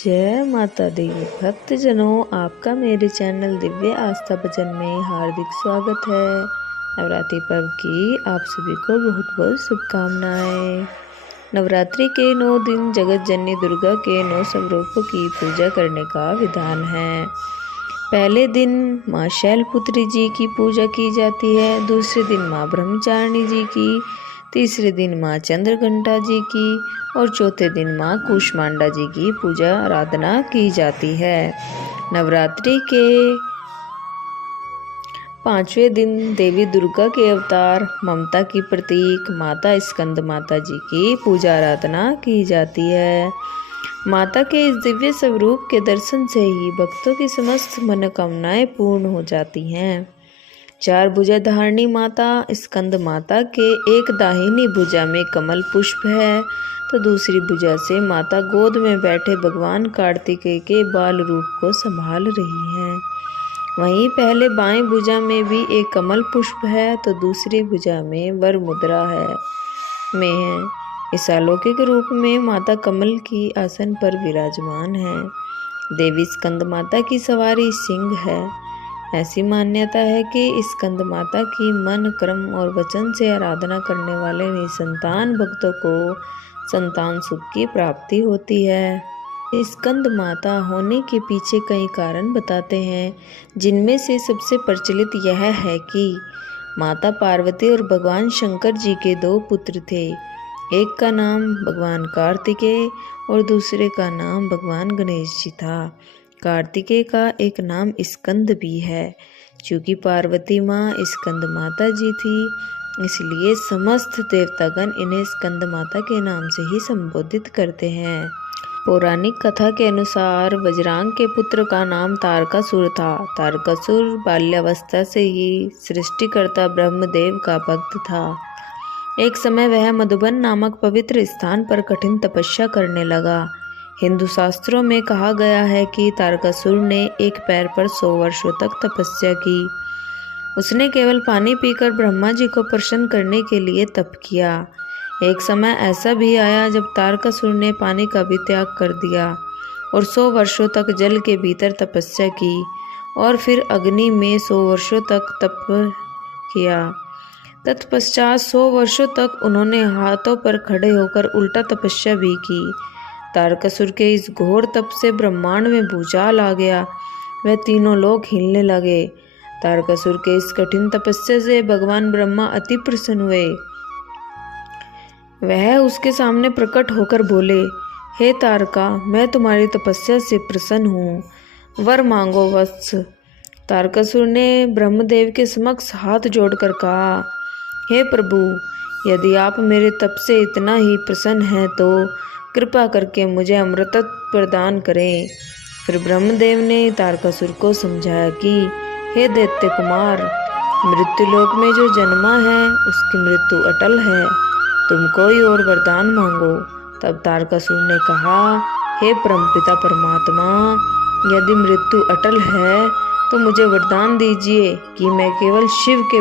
जय माता दी। भक्तजनों, आपका मेरे चैनल दिव्य आस्था भजन में हार्दिक स्वागत है। नवरात्रि पर्व की आप सभी को बहुत बहुत शुभकामनाएं। नवरात्रि के 9 दिन जगत जननी दुर्गा के 9 स्वरूपों की पूजा करने का विधान है। पहले दिन माँ शैलपुत्री जी की पूजा की जाती है, दूसरे दिन माँ ब्रह्मचारिणी जी की, तीसरे दिन माँ चंद्रघंटा जी की और चौथे दिन माँ कूष्मांडा जी की पूजा आराधना की जाती है। नवरात्रि के 5वें दिन देवी दुर्गा के अवतार ममता की प्रतीक माता स्कंद माता जी की पूजा आराधना की जाती है। माता के इस दिव्य स्वरूप के दर्शन से ही भक्तों की समस्त मनोकामनाएं पूर्ण हो जाती हैं। 4 भुजा धारणी माता स्कंद माता के एक दाहिनी भुजा में कमल पुष्प है, तो दूसरी भुजा से माता गोद में बैठे भगवान कार्तिकेय के बाल रूप को संभाल रही हैं। वहीं पहले बाएं भुजा में भी एक कमल पुष्प है, तो दूसरी भुजा में वर मुद्रा है। इस अलौकिक रूप में माता कमल की आसन पर विराजमान है। देवी स्कंद माता की सवारी सिंह है। ऐसी मान्यता है कि स्कंद माता की मन, कर्म और वचन से आराधना करने वाले निसंतान भक्तों को संतान सुख की प्राप्ति होती है। स्कंद माता होने के पीछे कई कारण बताते हैं, जिनमें से सबसे प्रचलित यह है कि माता पार्वती और भगवान शंकर जी के 2 पुत्र थे। एक का नाम भगवान कार्तिकेय और दूसरे का नाम भगवान गणेश जी था। कार्तिकेय का एक नाम स्कंद भी है। चूँकि पार्वती माँ स्कंद माता जी थी, इसलिए समस्त देवतागण इन्हें स्कंद माता के नाम से ही संबोधित करते हैं। पौराणिक कथा के अनुसार वज्रांग के पुत्र का नाम तारकासुर था। तारकासुर बाल्यावस्था से ही सृष्टिकर्ता ब्रह्मदेव का भक्त था। एक समय वह मधुबन नामक पवित्र स्थान पर कठिन तपस्या करने लगा। हिंदू शास्त्रों में कहा गया है कि तारकासुर ने एक पैर पर 100 वर्षों तक तपस्या की। उसने केवल पानी पीकर ब्रह्मा जी को प्रसन्न करने के लिए तप किया। एक समय ऐसा भी आया जब तारकासुर ने पानी का भी त्याग कर दिया और 100 वर्षों तक जल के भीतर तपस्या की और फिर अग्नि में 100 वर्षों तक तप किया। तत्पश्चात 100 वर्षों तक उन्होंने हाथों पर खड़े होकर उल्टा तपस्या भी की। तारकासुर के इस घोर तप से ब्रह्मांड में भूचाल आ गया। वह तीनों लोग हिलने लगे। तारकासुर के इस कठिन तपस्या से भगवान ब्रह्मा अति प्रसन्न हुए। वह उसके सामने प्रकट होकर बोले, हे तारका, मैं तुम्हारी तपस्या से प्रसन्न हूँ, वर मांगो वत्स। तारकासुर ने ब्रह्मदेव के समक्ष हाथ जोड़कर कहा, हे प्रभु, यदि आप मेरे तप से इतना ही प्रसन्न हैं तो कृपा करके मुझे अमृतत्व प्रदान करें। फिर ब्रह्मदेव ने तारकासुर को समझाया कि हे दैत्य कुमार, मृत्युलोक में जो जन्मा है उसकी मृत्यु अटल है, तुम कोई और वरदान मांगो। तब तारकासुर ने कहा, हे परमपिता परमात्मा, यदि मृत्यु अटल है तो मुझे वरदान दीजिए कि मैं केवल शिव के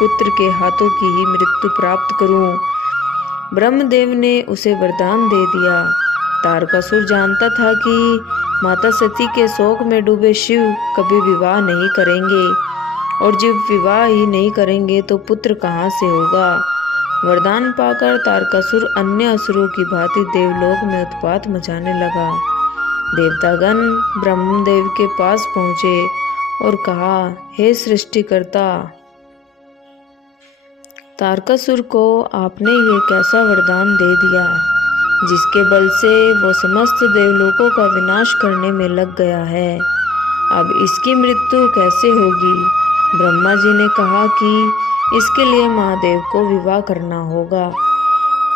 पुत्र के हाथों की ही मृत्यु प्राप्त करूं। ब्रह्मदेव ने उसे वरदान दे दिया। तारकासुर जानता था कि माता सती के शोक में डूबे शिव कभी विवाह नहीं करेंगे, और जब विवाह ही नहीं करेंगे तो पुत्र कहाँ से होगा। वरदान पाकर तारकासुर अन्य असुरों की भांति देवलोक में उत्पात मचाने लगा। देवतागण ब्रह्मदेव के पास पहुँचे और कहा, हे सृष्टिकर्ता, तारकासुर को आपने ये कैसा वरदान दे दिया जिसके बल से वो समस्त देवलोकों का विनाश करने में लग गया है। अब इसकी मृत्यु कैसे होगी। ब्रह्मा जी ने कहा कि इसके लिए महादेव को विवाह करना होगा।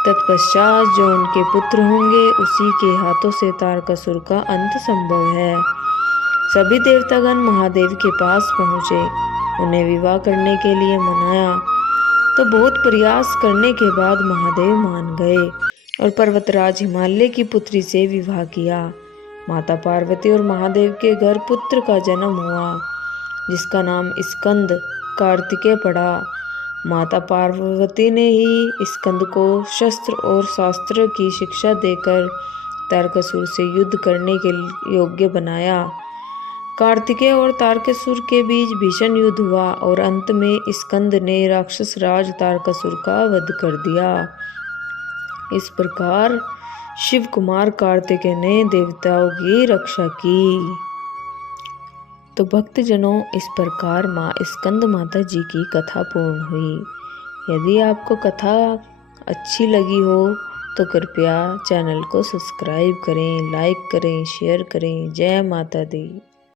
तत्पश्चात जो उनके पुत्र होंगे उसी के हाथों से तारकासुर का अंत संभव है। सभी देवतागण महादेव के पास पहुँचे, उन्हें विवाह करने के लिए मनाया, तो बहुत प्रयास करने के बाद महादेव मान गए और पर्वतराज हिमालय की पुत्री से विवाह किया। माता पार्वती और महादेव के घर पुत्र का जन्म हुआ, जिसका नाम स्कंद कार्तिकेय पड़ा। माता पार्वती ने ही स्कंद को शस्त्र और शास्त्र की शिक्षा देकर तारकासुर से युद्ध करने के योग्य बनाया। कार्तिकेय और तारकासुर के बीच भीषण युद्ध हुआ और अंत में स्कंद ने राक्षस राज तारकासुर का वध कर दिया। इस प्रकार शिव कुमार कार्तिकेय ने देवताओं की रक्षा की। तो भक्तजनों, इस प्रकार माँ स्कंद माता जी की कथा पूर्ण हुई। यदि आपको कथा अच्छी लगी हो तो कृपया चैनल को सब्सक्राइब करें, लाइक करें, शेयर करें। जय माता दी।